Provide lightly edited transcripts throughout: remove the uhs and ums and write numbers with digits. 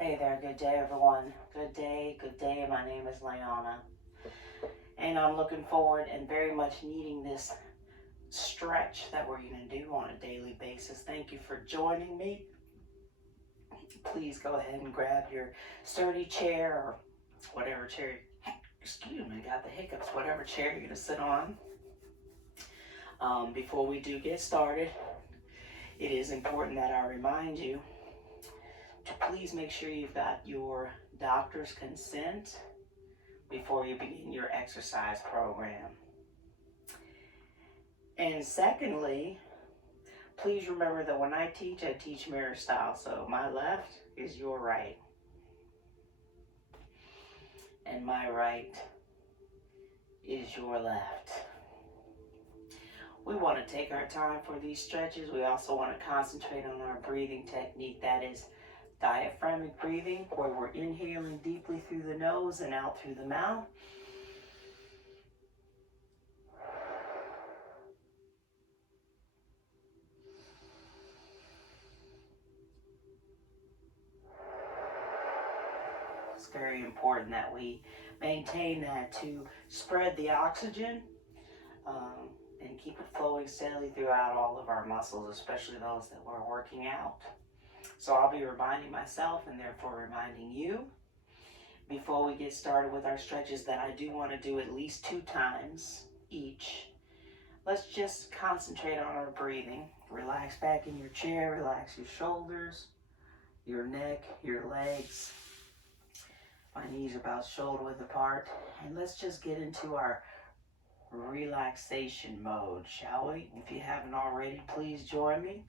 Hey there, good day everyone. Good day. My name is Leona. And I'm looking forward and very much needing this stretch that we're going to do on a daily basis. Thank you for joining me. Please go ahead and grab your sturdy chair or whatever chair, excuse me, got the hiccups, whatever chair you're going to sit on. Before we do get started, it is important that I remind you to please make sure you've got your doctor's consent before you begin your exercise program. And secondly, please remember that when I teach mirror style. So my left is your right, and my right is your left. We want to take our time for these stretches. We also want to concentrate on our breathing technique. That is diaphragmatic breathing, where we're inhaling deeply through the nose and out through the mouth. It's very important that we maintain that to spread the oxygen and keep it flowing steadily throughout all of our muscles, especially those that we're working out. So I'll be reminding myself and therefore reminding you before we get started with our stretches that I do want to do at least 2 times each. Let's just concentrate on our breathing. Relax back in your chair, relax your shoulders, your neck, your legs. My knees are about shoulder width apart. And let's just get into our relaxation mode, shall we? If you haven't already, please join me.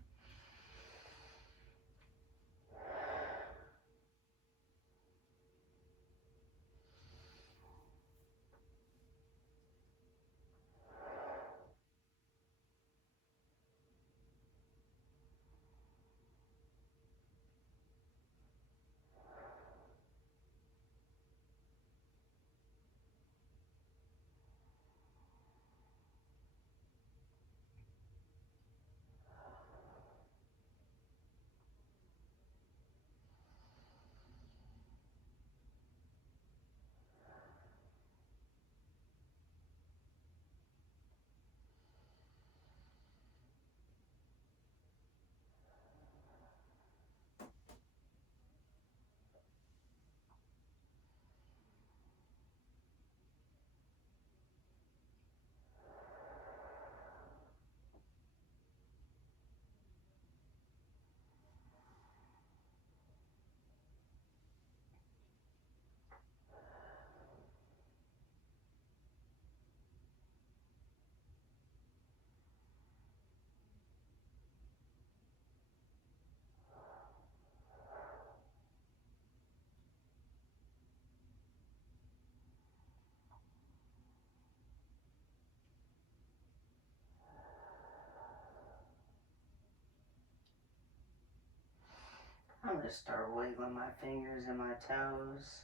I'm going to start wiggling my fingers and my toes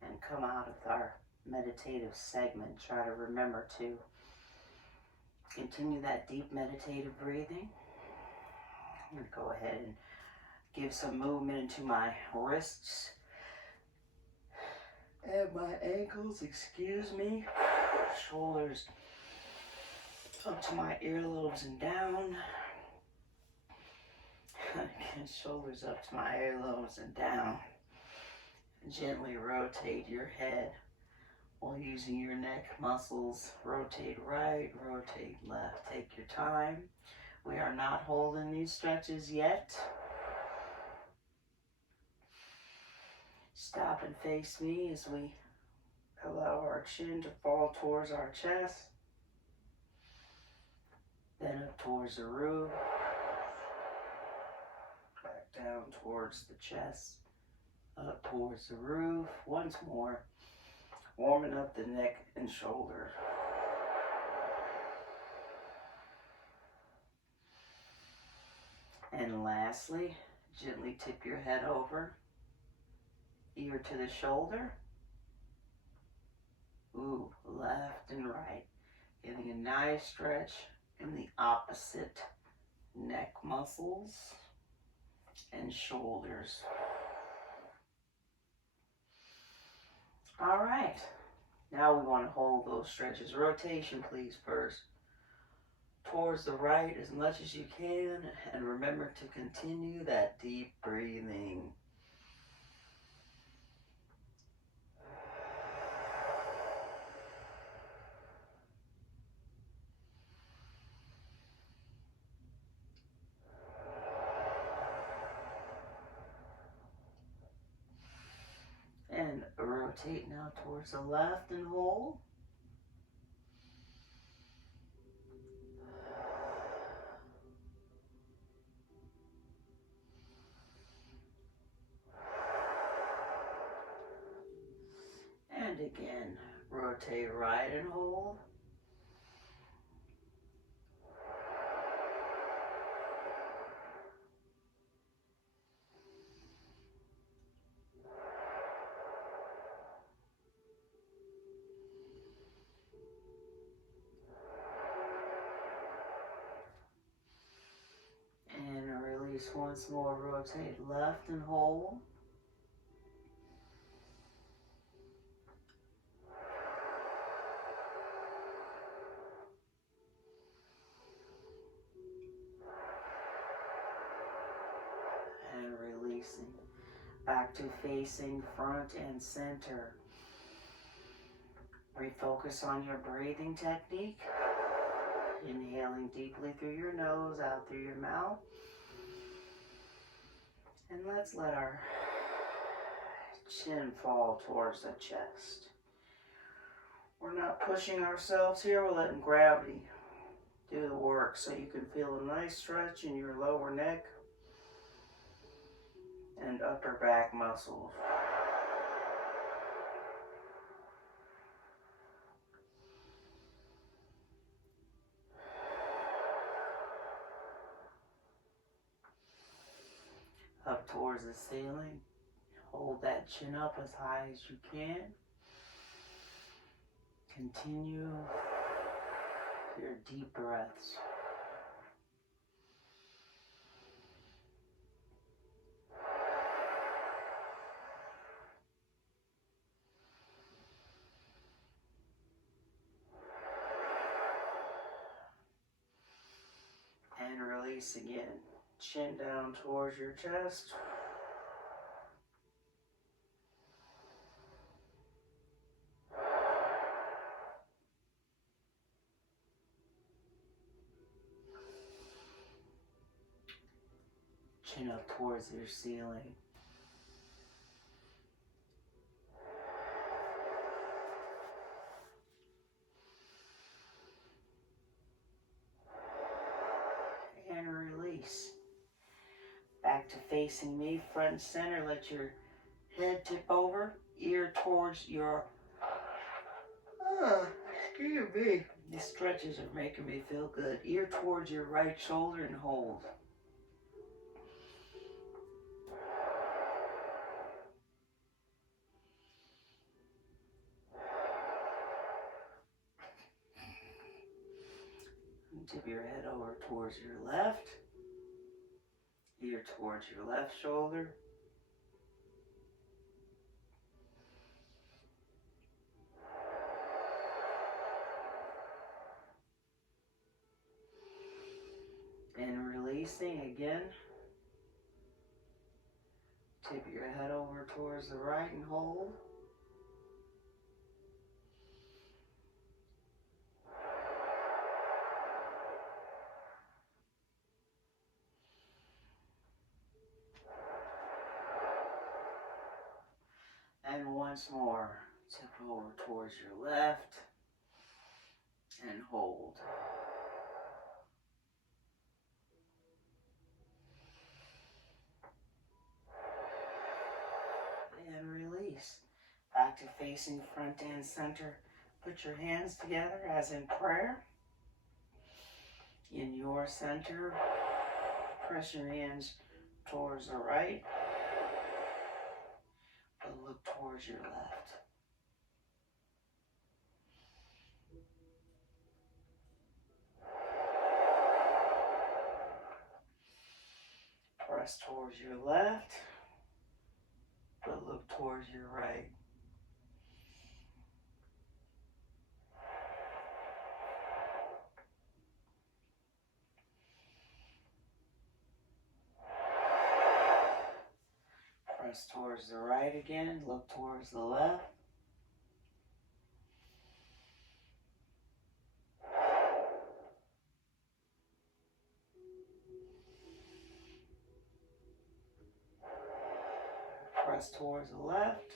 and come out of our meditative segment. Try to remember to continue that deep meditative breathing. I'm going to go ahead and give some movement into my wrists and my ankles, excuse me. Shoulders up to my earlobes and down. Again, shoulders up to my earlobes and down. Gently rotate your head while using your neck muscles. Rotate right, rotate left. Take your time. We are not holding these stretches yet. Stop and face me as we allow our chin to fall towards our chest. Then up towards the roof. Back down towards the chest. Up towards the roof. Once more. Warming up the neck and shoulder. And lastly, gently tip your head over, ear to the shoulder. Ooh, left and right. Getting a nice stretch in the opposite neck muscles and shoulders. All right. Now we want to hold those stretches. Rotation, please, first. Towards the right as much as you can, and remember to continue that deep breathing. And rotate now towards the left and hold. And again, rotate right and hold. And release once more, rotate left and hold. And releasing. Back to facing front and center. Refocus on your breathing technique. Inhaling deeply through your nose, out through your mouth. And let's let our chin fall towards the chest. We're not pushing ourselves here, we're letting gravity do the work so you can feel a nice stretch in your lower neck and upper back muscles. Up towards the ceiling. Hold that chin up as high as you can. Continue your deep breaths. And release again. Chin down towards your chest. Chin up towards your ceiling. And release. Back to facing me, front and center. Let your head tip over, ear towards your... excuse me. These stretches are making me feel good. Ear towards your right shoulder and hold. And tip your head over towards your left. Ear towards your left shoulder. And releasing again. Tip your head over towards the right and hold. And once more, tip over towards your left and hold. And release. Back to facing front and center. Put your hands together as in prayer. In your center, press your hands towards the right, but look towards your left. Press towards your left, but look towards your right. Press towards the right again. Look towards the left. Press towards the left.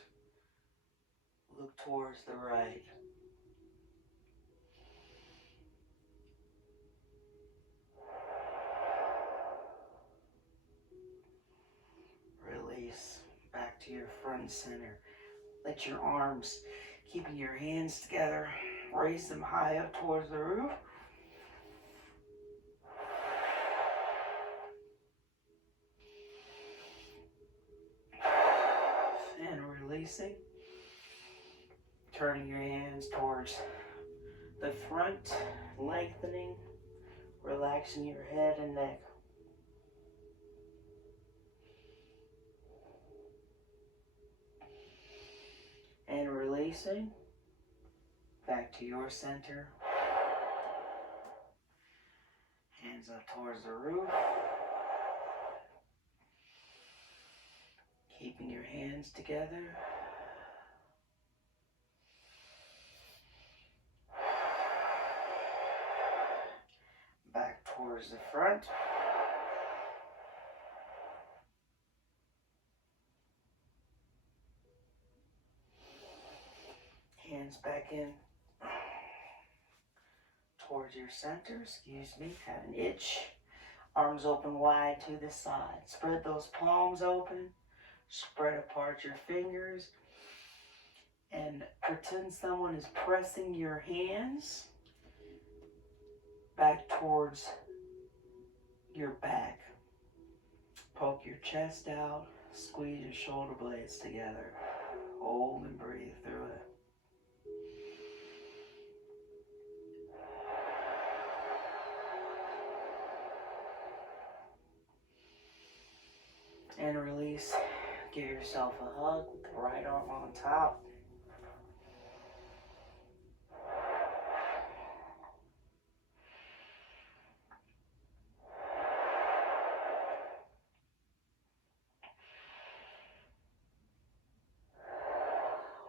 Look towards the right. Release back to your front center. Let your arms, keeping your hands together, raise them high up towards the roof. And releasing. Turning your hands towards the front, lengthening, relaxing your head and neck. And releasing back to your center. Hands up towards the roof. Keeping your hands together. Back towards the front. Hands back in towards your center. Excuse me, have an itch. Arms open wide to the side. Spread those palms open. Spread apart your fingers. And pretend someone is pressing your hands back towards your back. Poke your chest out. Squeeze your shoulder blades together. Hold and breathe through it. And release. Give yourself a hug with the right arm on top.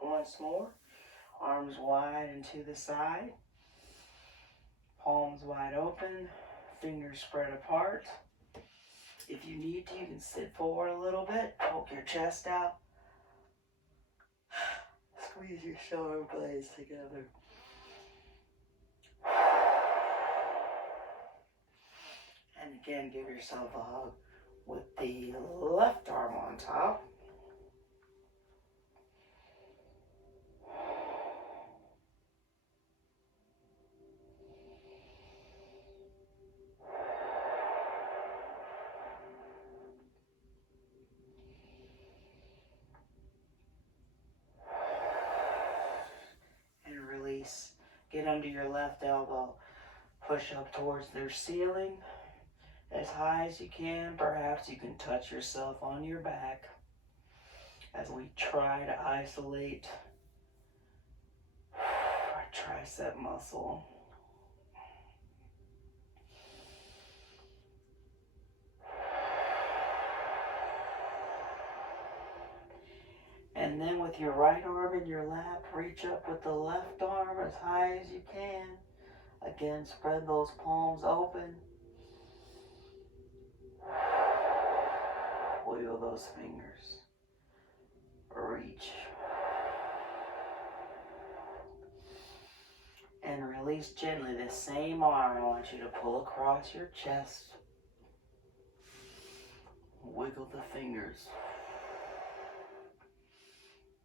Once more. Arms wide and to the side. Palms wide open. Fingers spread apart. If you need to, you can sit forward a little bit. Poke your chest out. Squeeze your shoulder blades together. And again, give yourself a hug with the left arm on top. And release. Get under your left elbow. Push up towards their ceiling as high as you can. Perhaps you can touch yourself on your back as we try to isolate our tricep muscle. And then with your right arm in your lap, reach up with the left arm as high as you can. Again, spread those palms open. Wiggle those fingers. Reach. And release gently. The same arm, I want you to pull across your chest. Wiggle the fingers.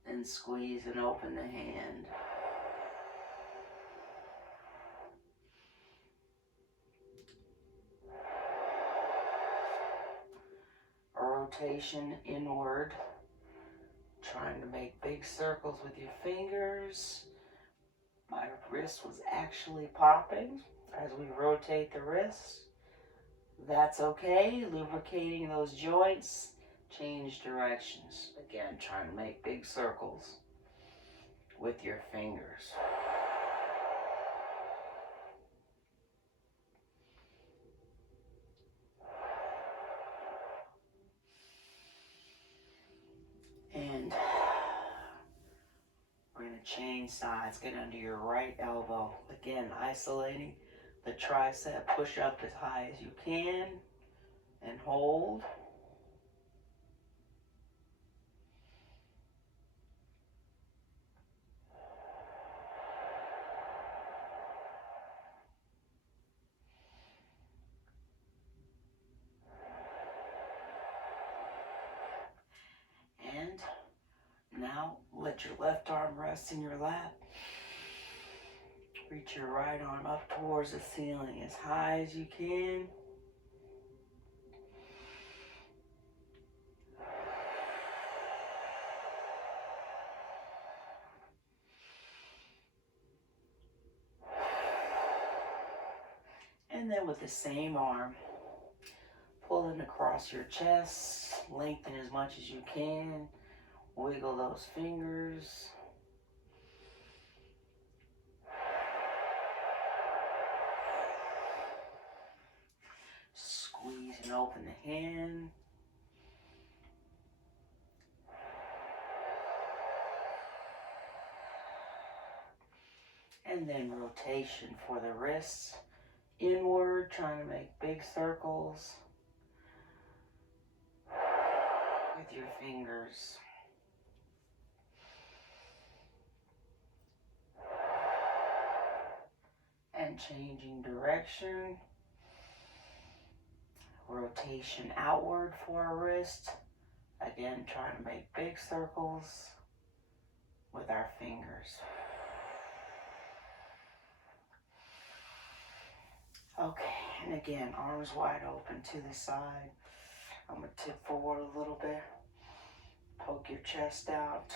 And squeeze and open the hand. A rotation inward. Trying to make big circles with your fingers. My wrist was actually popping as we rotate the wrist. That's okay. Lubricating those joints. Change directions. Again, trying to make big circles with your fingers. to change sides. Get under your right elbow. Again, isolating the tricep. Push up as high as you can and hold. And now let your left arm rest in your lap. Reach your right arm up towards the ceiling as high as you can. And then with the same arm, pull it across your chest, lengthen as much as you can, wiggle those fingers. Squeeze and open the hand. And then rotation for the wrists. Inward, trying to make big circles with your fingers. And changing direction. Rotation outward for our wrist. Again, trying to make big circles with our fingers. Okay, and again, arms wide open to the side. I'm going to tip forward a little bit. Poke your chest out.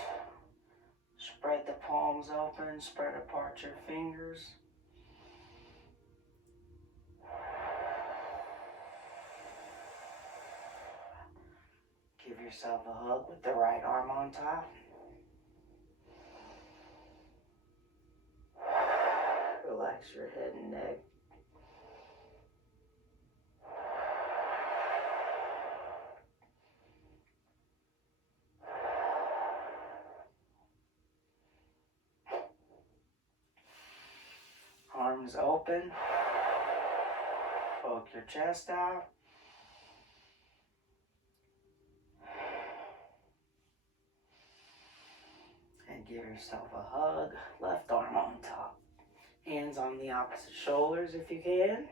Spread the palms open. Spread apart your fingers. Give yourself a hug with the right arm on top. Relax your head and neck. Arms open. Poke your chest out. And give yourself a hug. Left arm on top. Hands on the opposite shoulders if you can.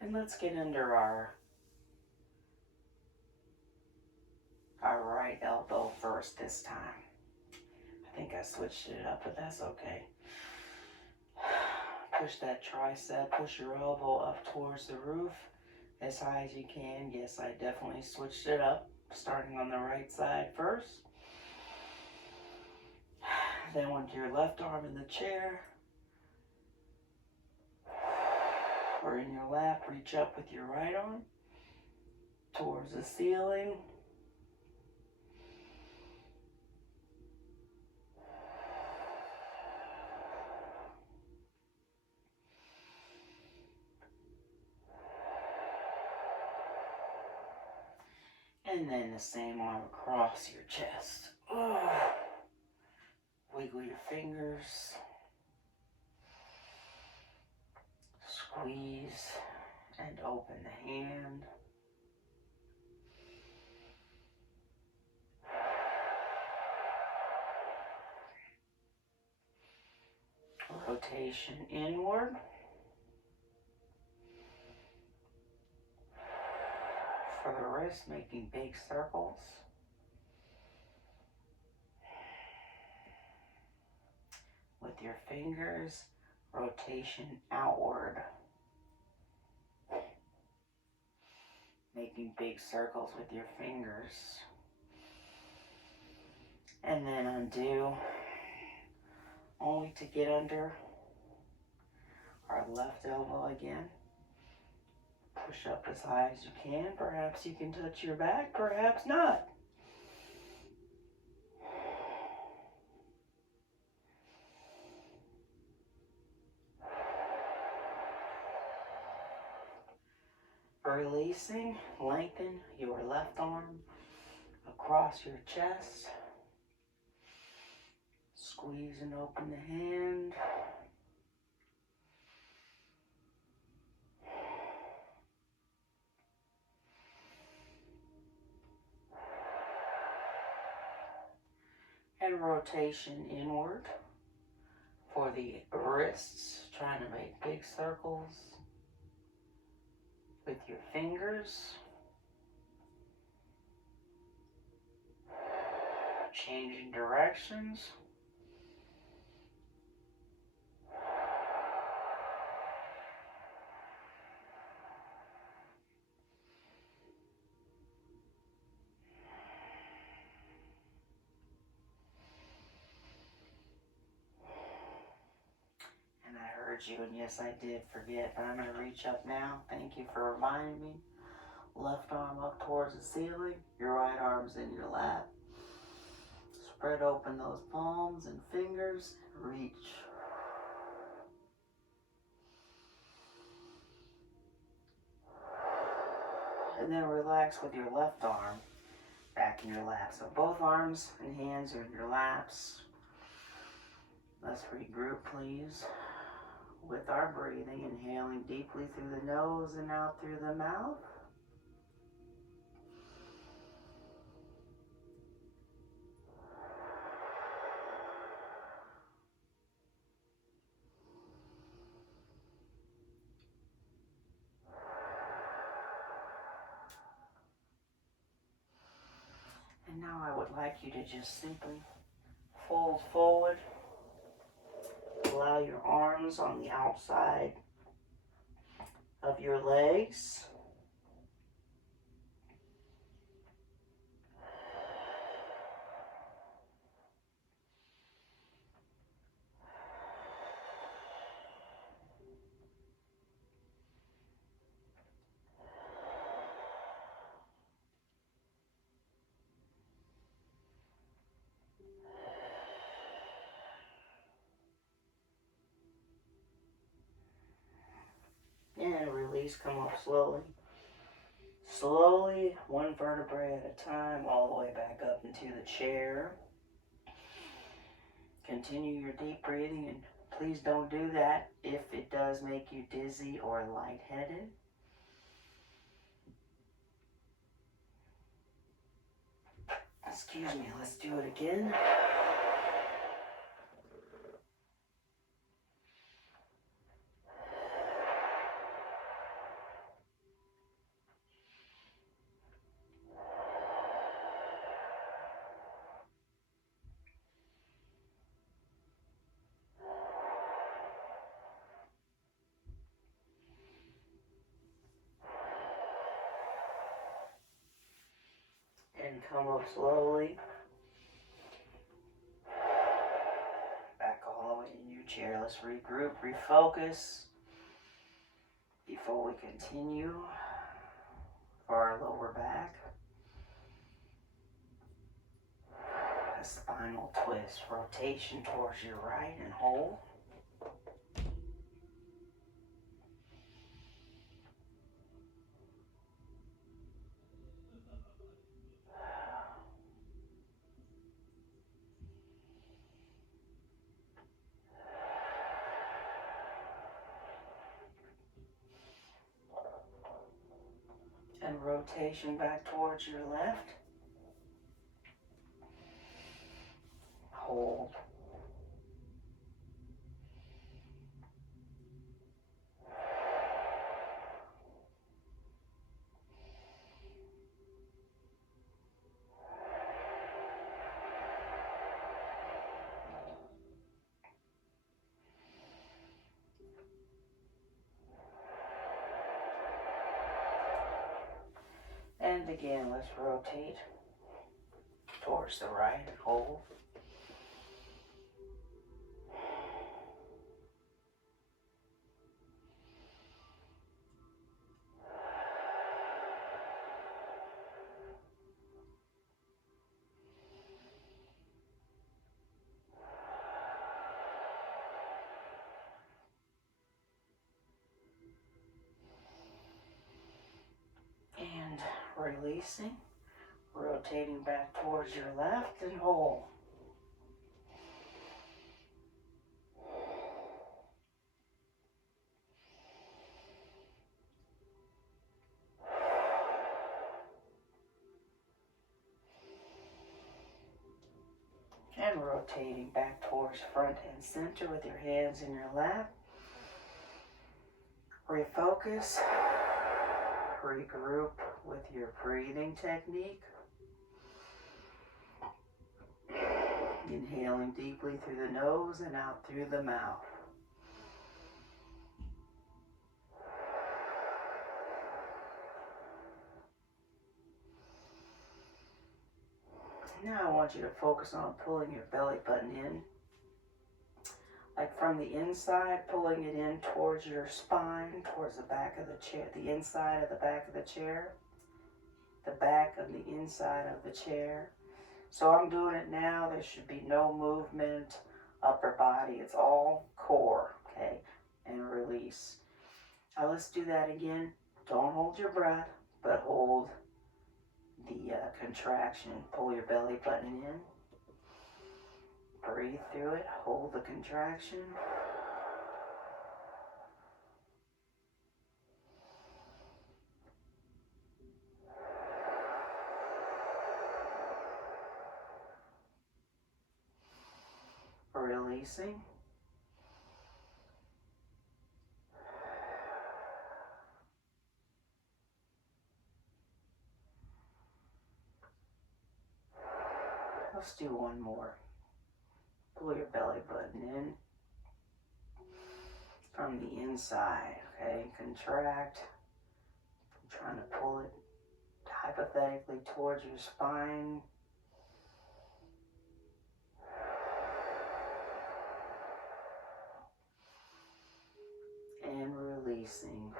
And let's get under our right elbow first this time. I think I switched it up, but that's okay. Push that tricep, push your elbow up towards the roof as high as you can. Yes, I definitely switched it up, starting on the right side first. Then with your left arm in the chair or in your lap, reach up with your right arm towards the ceiling. And then the same arm across your chest. Oh. Wiggle your fingers. Squeeze and open the hand. Rotation inward. For the wrist, making big circles. With your fingers, rotation outward. Making big circles with your fingers. And then undo, only to get under our left elbow again. Push up as high as you can. Perhaps you can touch your back, perhaps not. Releasing, lengthen your left arm across your chest. Squeeze and open the hand. And rotation inward for the wrists, trying to make big circles with your fingers. Changing directions. And I heard you, and yes, I did forget, but I'm going to reach up now. Thank you for reminding me. Left arm up towards the ceiling, your right arm's in your lap. Spread open those palms and fingers, reach. And then relax with your left arm back in your lap. So both arms and hands are in your laps. Let's regroup, please, with our breathing, inhaling deeply through the nose and out through the mouth. And now I would like you to just simply fold forward. Allow your arms on the outside of your legs. And release, come up slowly. Slowly, one vertebrae at a time, all the way back up into the chair. Continue your deep breathing, and please don't do that if it does make you dizzy or lightheaded. Excuse me, let's do it again. And come up slowly. Back all the way in your chair. Let's regroup, refocus before we continue for our lower back. A spinal twist, rotation towards your right and hold. And rotation back towards your left. Hold. And again, let's rotate towards the right and hold. Releasing. Rotating back towards your left and hold. And rotating back towards front and center with your hands in your lap. Refocus. Regroup with your breathing technique. Inhaling deeply through the nose and out through the mouth. Now I want you to focus on pulling your belly button in. Like from the inside, pulling it in towards your spine, towards the back of the chair, the inside of the back of the chair, the back of the inside of the chair. So I'm doing it now. There should be no movement, upper body. It's all core, okay? And release. Now let's do that again. Don't hold your breath, but hold the contraction. Pull your belly button in. Breathe through it. Hold the contraction. Releasing. Let's do one more. Pull your belly button in from the inside, okay? Contract. I'm trying to pull it hypothetically towards your spine. And releasing.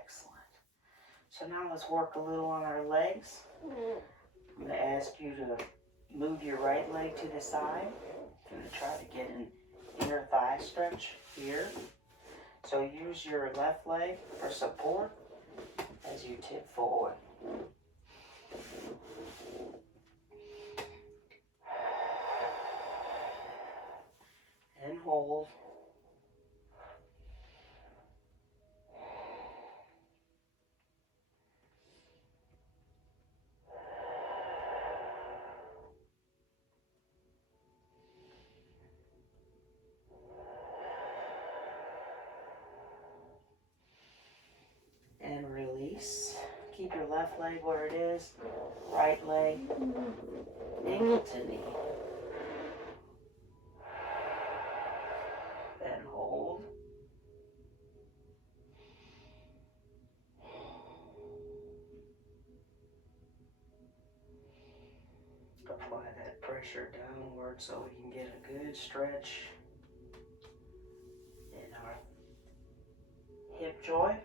Excellent. So now let's work a little on our legs. I'm going to ask you to move your right leg to the side. I'm going to try to get an inner thigh stretch here. So use your left leg for support as you tip forward. And hold. And release. Keep your left leg where it is. Right leg, ankle to knee. And hold. Apply that pressure downward so we can get a good stretch in our hip joint.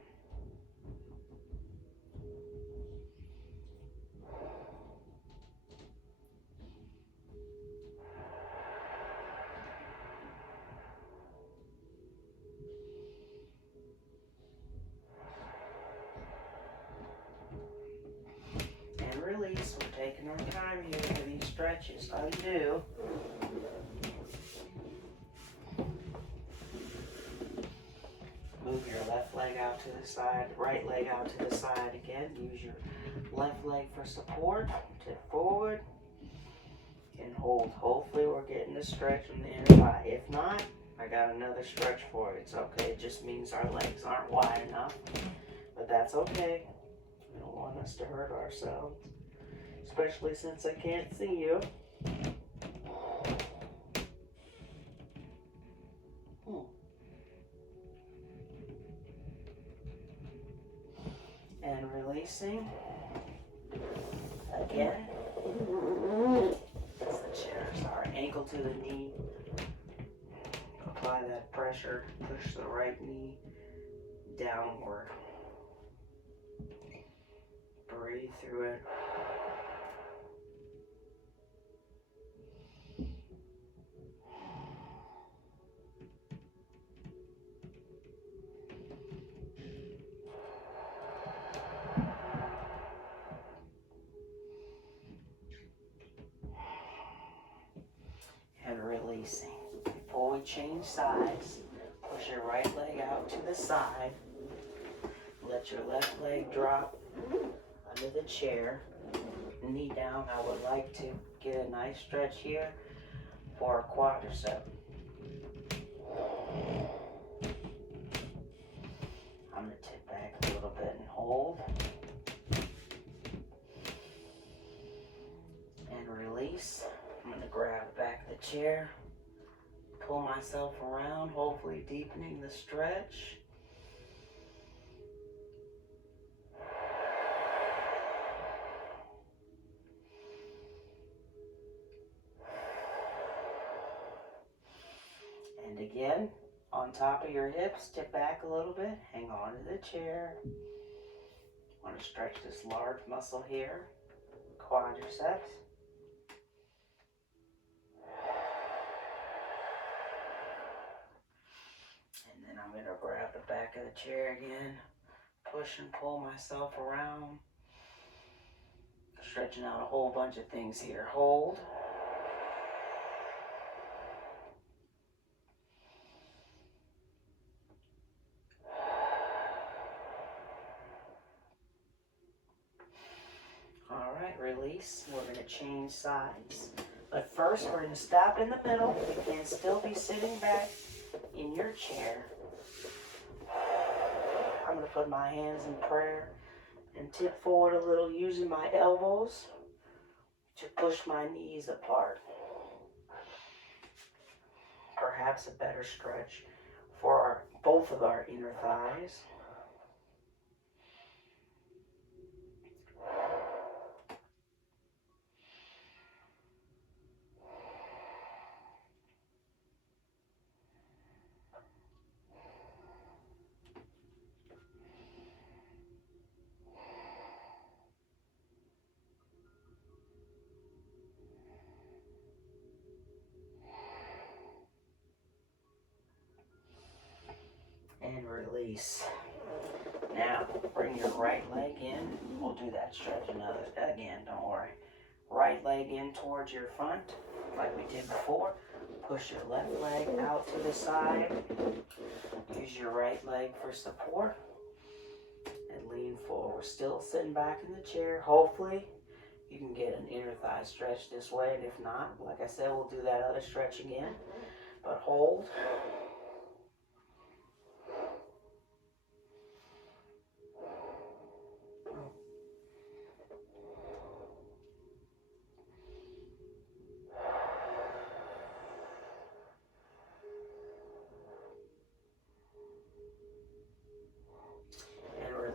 And release. We're taking our time here for these stretches. Undo. Move your left leg out to the side, right leg out to the side again. Use your left leg for support. Tip forward and hold. Hopefully we're getting a stretch from the inner thigh. If not, I got another stretch for you. It's okay. It just means our legs aren't wide enough. But that's okay. We don't want us to hurt ourselves. Especially since I can't see you. And releasing. Again. That's the chair, sorry. Ankle to the knee. Apply that pressure. Push the right knee downward. Breathe through it. change sides. Push your right leg out to the side. Let your left leg drop under the chair. Knee down. I would like to get a nice stretch here for a quadricep. I'm going to tip back a little bit and hold. And release. I'm going to grab the back of the chair. Pull myself around, hopefully deepening the stretch. And again, on top of your hips, tip back a little bit, hang on to the chair. Want to stretch this large muscle here, quadriceps. And then I'm going to grab the back of the chair again, push and pull myself around. Stretching out a whole bunch of things here. Hold. All right, release. We're going to change sides. But first, we're going to stop in the middle and still be sitting back in your chair. I'm going to put my hands in prayer and tip forward a little using my elbows to push my knees apart. Perhaps a better stretch for both of our inner thighs. And release. Now, bring your right leg in. We'll do that stretch again, don't worry. Right leg in towards your front, like we did before. Push your left leg out to the side. Use your right leg for support. And lean forward. Still sitting back in the chair. Hopefully, you can get an inner thigh stretch this way. And if not, like I said, we'll do that other stretch again. But hold.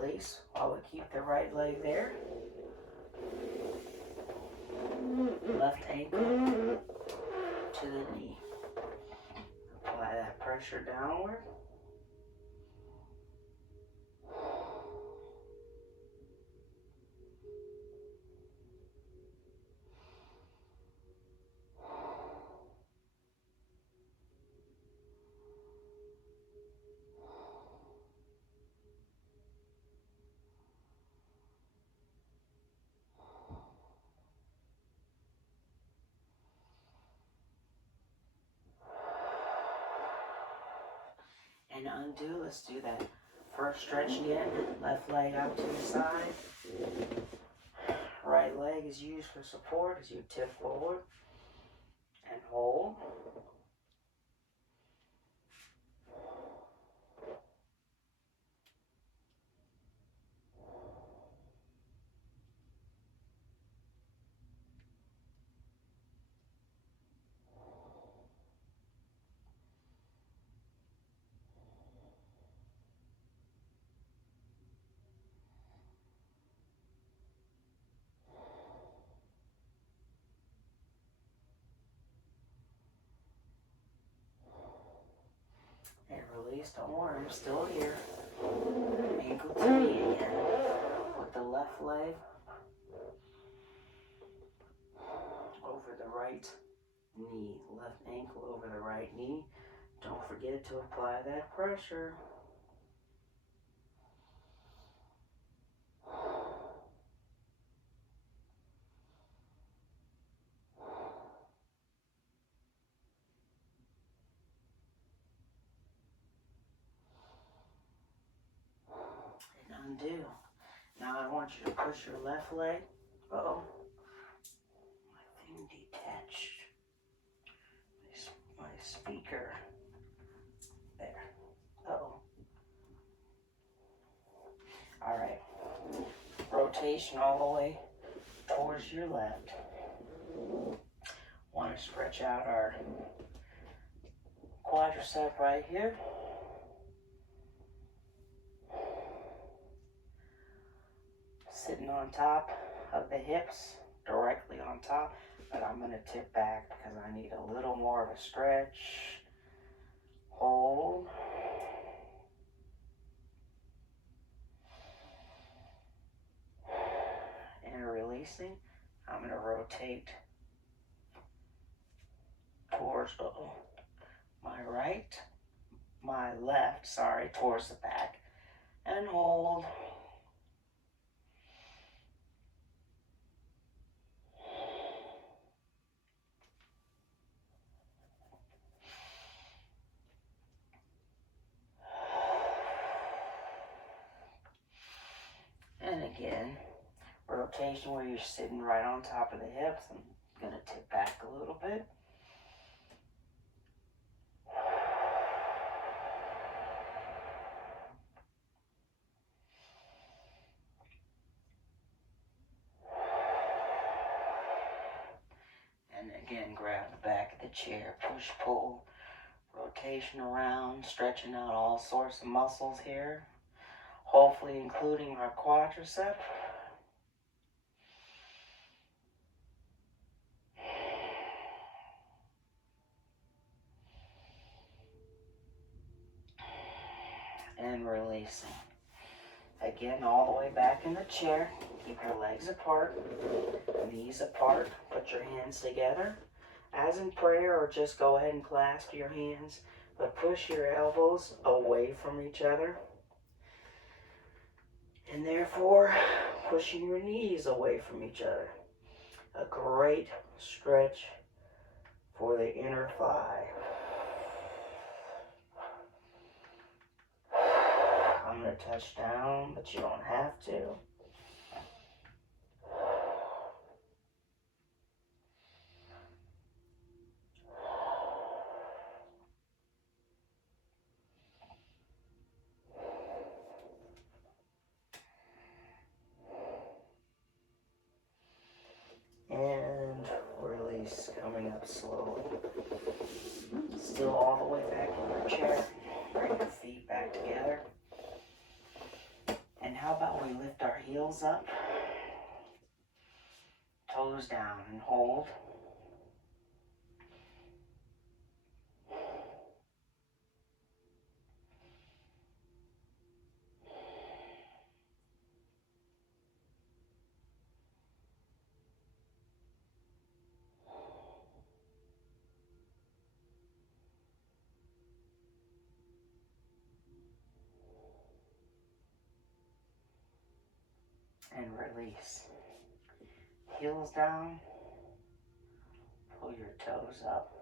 Release while we keep the right leg there. Left ankle to the knee. Apply that pressure downward. And undo. Let's do that first stretch again. Left leg out to the side. Right leg is used for support as you tip forward and hold. And release. Don't worry, I'm still here. Ankle to knee again. With the left leg over the right knee. Left ankle over the right knee. Don't forget to apply that pressure. undo. Now I want you to push your left leg. Uh-oh. My thing detached. My speaker. There. Uh-oh. Alright. Rotation all the way towards your left. Want to stretch out our quadricep right here. Sitting on top of the hips, directly on top, but I'm going to tip back because I need a little more of a stretch. Hold. And releasing. I'm going to rotate towards my left, towards the back, and hold. And again, rotation where you're sitting right on top of the hips. I'm going to tip back a little bit. And again, grab the back of the chair, push, pull, rotation around, stretching out all sorts of muscles here, hopefully including our quadricep. And releasing. Again, all the way back in the chair. Keep your legs apart, knees apart. Put your hands together. As in prayer, or just go ahead and clasp your hands, but push your elbows away from each other. And therefore, pushing your knees away from each other. A great stretch for the inner thigh. I'm going to touch down, but you don't have to. And release, coming up slowly. Still all the way back in your chair. Bring your feet back together. And how about we lift our heels up, toes down, and hold. And release. Heels down, pull your toes up.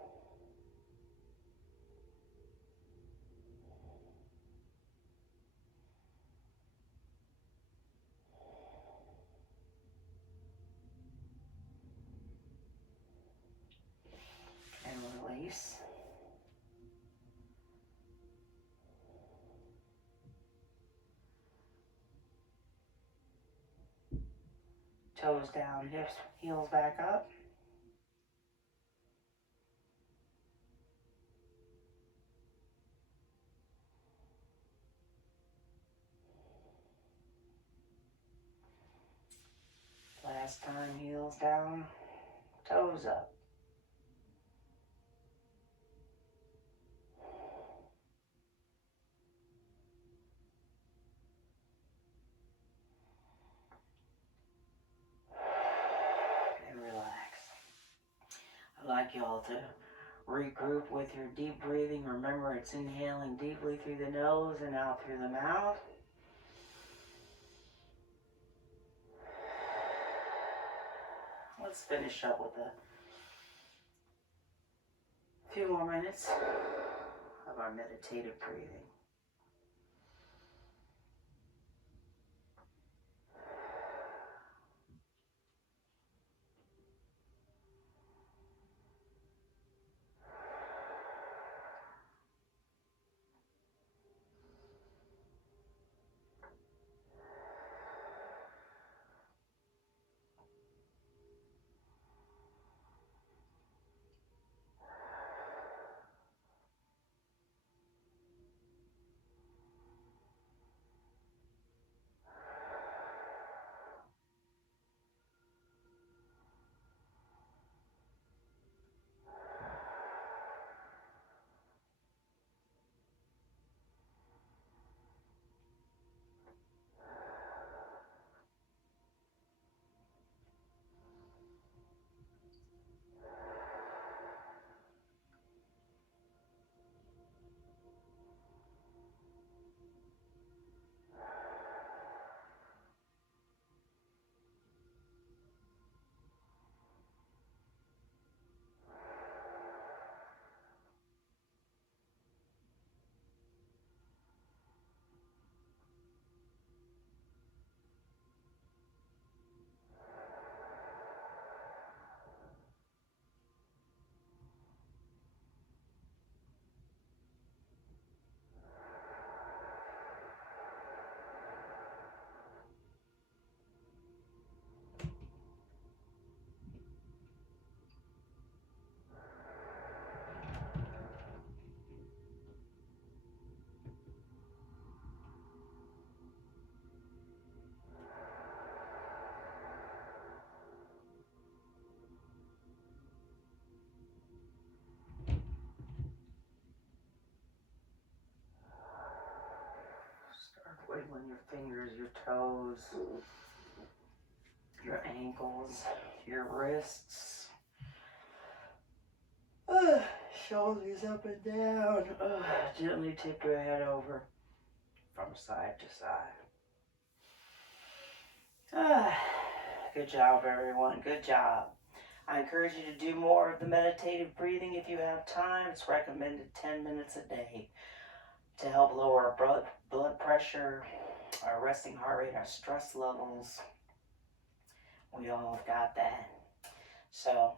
And release. Toes down, hips, heels back up. Last time, heels down, toes up. And relax. I'd like y'all to regroup with your deep breathing. Remember, it's inhaling deeply through the nose and out through the mouth. Let's finish up with a few more minutes of our meditative breathing. your fingers, your toes, your ankles, your wrists, shoulders up and down. Gently tip your head over from side to side. Good job, everyone. Good job. I encourage you to do more of the meditative breathing if you have time. It's recommended 10 minutes a day to help lower our blood pressure, our resting heart rate, our stress levels. We all have got that. So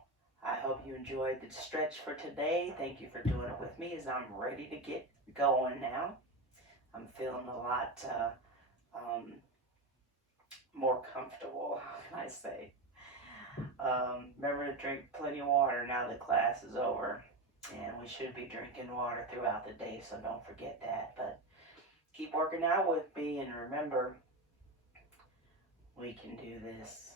I hope you enjoyed the stretch for today. Thank you for doing it with me as I'm ready to get going now. I'm feeling a lot more comfortable, how can I say. Remember to drink plenty of water now that class is over. And we should be drinking water throughout the day, so don't forget that. But keep working out with me, and remember, we can do this.